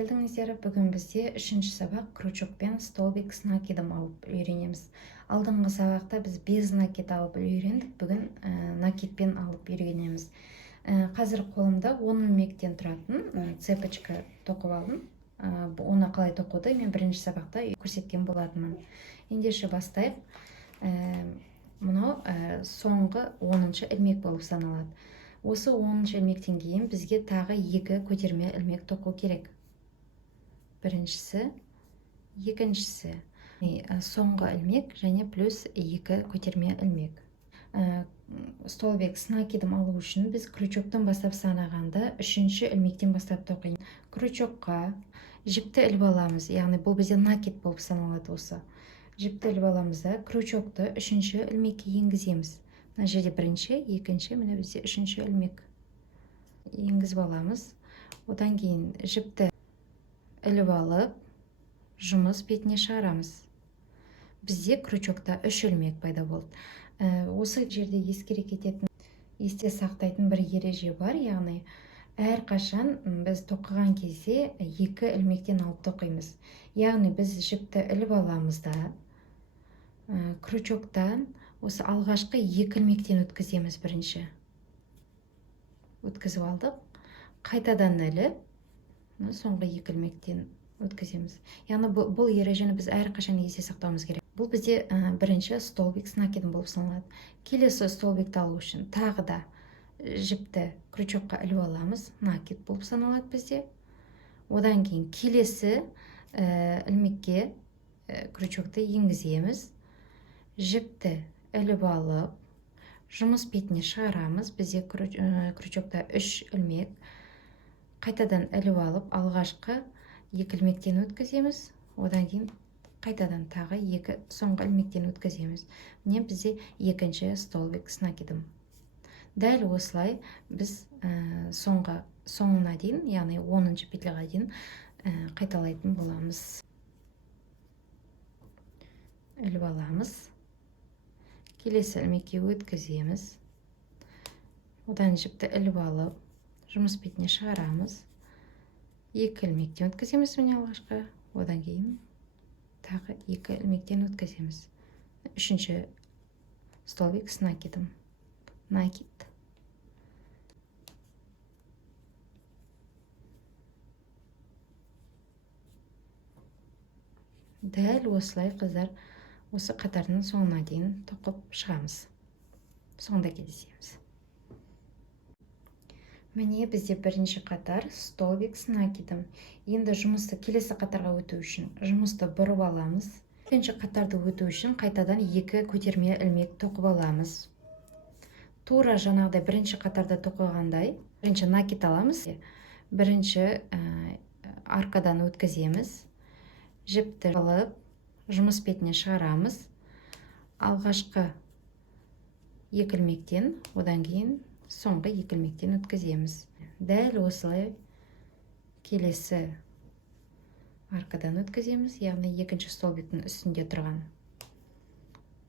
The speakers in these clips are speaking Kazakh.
келдіңіздер. Бүгін бізде 3-ші сабақ крючокпен столбик с накидом алып үйренеміз. Алдыңғы сабақта біз без накид алып үйрендік. Бүгін накидпен алып үйренеміз. Қазір қолымда 10 ilmektен тұратын цепочка тоқып алдым. Оны қалай тоқуды мен бірінші сабақта көрсеткен болатынмын. Ендеше бастайық. Мынау соңғы 10-ші ilmek болып саналады. Осы 10-ші ilmектен кейін бізге тағы 2 көтерме ilmek тоқу керек. Біріншісі, екіншісі. Соңғы ilmek және плюс 2 көтерме ilmek. Столбик с накидом алу үшін біз крючоктан бастап санағанда 3-ші ilmектен бастап тоқимыз. Крючокқа жіпті іліп аламыз, яғни бұл бізде накид болып саналады осы. Жіпті іліп аламыз да крючокты 3-ші ilmekке енгіземіз. Мына жерде бірінші, екінші, міне бізде 3-ші ilmek. Енгізіп аламыз. Одан кейін жіпті іліп алып, жұмыс бетіне шығарамыз. Бізде крючокта 3 ilmek пайда болды. Осы жерде ескере кететін, есте сақтайтын бір ереже бар, яғни әрқашан біз тоқыған кезде 2 ilmектен алып тоқимыз. Яғни біз жіпті іліп аламыз да крючоктан осы алғашқы 2 ilmектен өткіземіз бірінші. Өткізіп алдық. Қайтадан іліп, соңғы 2 ilmектен өткіземіз. Яғни бұл ережені біз әрқашан есте сақтауымыз керек. Бұл бізде бірінші столбик с накидом болып саналады. Келесі столбикті алу үшін тағы да жіпті крючокқа іліп аламыз. Накид болып саналады бізде. Одан кейін келесі ilmekке крючокты енгіземіз. Жіпті іліп алып, жұмыс бетіне шығарамыз. Бізде крючокта 3 ilmek. Қайтадан іліп алып, алғашқы 2 ilmектен өткіземіз. Одан кейін қайтадан тағы 2 соңғы ilmектен өткіземіз. Міне бізде екінші столбик с накидом. Дәл осылай біз соңына дейін, яғни 10-ші петляға дейін қайталайтын боламыз. Іліп аламыз. Келесі ilmekке өткіземіз. Одан жіпті іліп алып, жұмыс бетіне шығарамыз. 2 ilmектен өткіземіз міне алғашқы. Одан кейін тағы 2 ilmектен өткіземіз. 3-ші столбик с накидом. Накид. Дәл осылай қыздар осы қатардың соңына дейін тоқып шығамыз. Соңында кездесеміз. Міне бізде бірінші қатар столбик с накидом. Енді жұмысты келесі қатарға өту үшін жұмысты бұрып аламыз. Екінші қатарды өту үшін қайтадан 2 көтерме ilmek тоқып аламыз. Тура жаңағыдай бірінші қатарда тоқығандай, бірінші накид аламыз. Бірінші аркадан өткіземіз. Жіпті алып, жұмыс бетіне шығарамыз. Алғашқы 2 ilmектен, одан кейін соңғы 2 ilmектен өткіземіз. Дәл осылай келесі аркадан өткіземіз, яғни екінші столбиктің үстінде тұрған.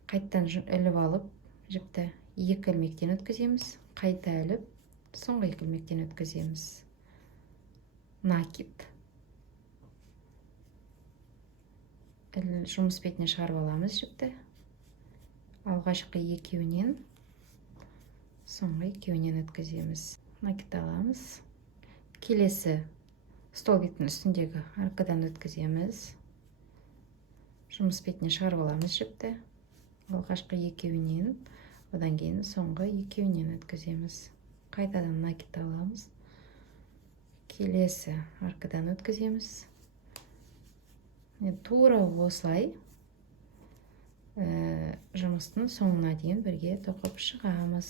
Қайттан іліп алып, жіпті 2 ilmектен өткіземіз. Қайта іліп, соңғы 2 ilmектен өткіземіз. Накид. Жұмыс бетіне шығарып аламыз жіпті. Алғашқы 2-нен, соңғы 2-нен өткіземіз. Накид аламыз. Келесі столбиктің үстіндегі аркадан өткіземіз. Жұмыс бетіне шығарып аламыз жіпті. Алғашқы 2-нен, одан кейін соңғы 2-нен өткіземіз. Қайтадан накид аламыз. Келесі аркадан өткіземіз. Тура осылай жұмыстың соңына дейін бірге тоқып шығамыз.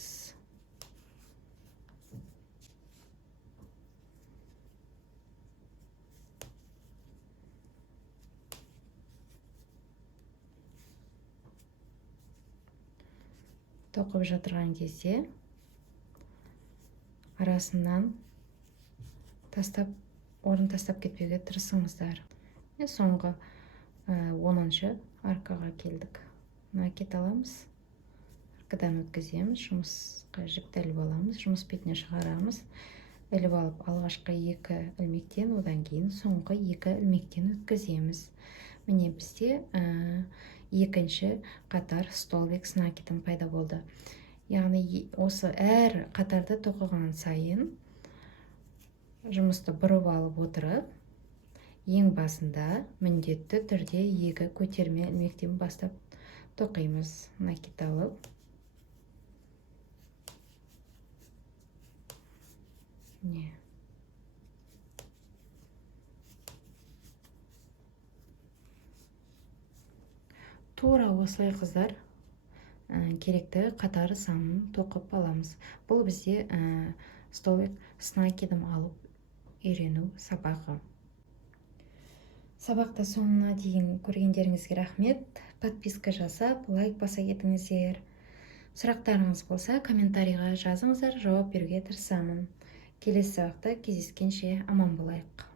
Тоқып жатырған кезде арасынан орын тастап кетпеуге тырысыңыздар. Соңғы 10-ші аркаға келдік. Накид аламыз. Аркадан өткіземіз. Жұмысқа жіпті іліп аламыз. Жұмыс бетіне шығарамыз. іліп алып алғашқы 2 ілмектен, одан кейін соңғы 2 ілмектен өткіземіз. Міне бізде екінші қатар столбик с накидом пайда болды. Яғни осы әр қатарды тоқыған сайын жұмысты бұрып алып отырып, ең басында міндетті түрде 2 көтерме ілмектен бастап тоқимыз. Накид алып, тура осылай қыздар керекті қатар санын тоқып аламыз. Бұл бізде столбик с накидом алып үйрену сабағы. Сабақты соңына дейін көргендеріңізге рахмет. Подписка жасап, лайк баса кетіңіздер. Сұрақтарыңыз болса, комментарийға жазыңыздар, жауап беруге тырысамын. Келесі сабақта кездескенше аман болайық.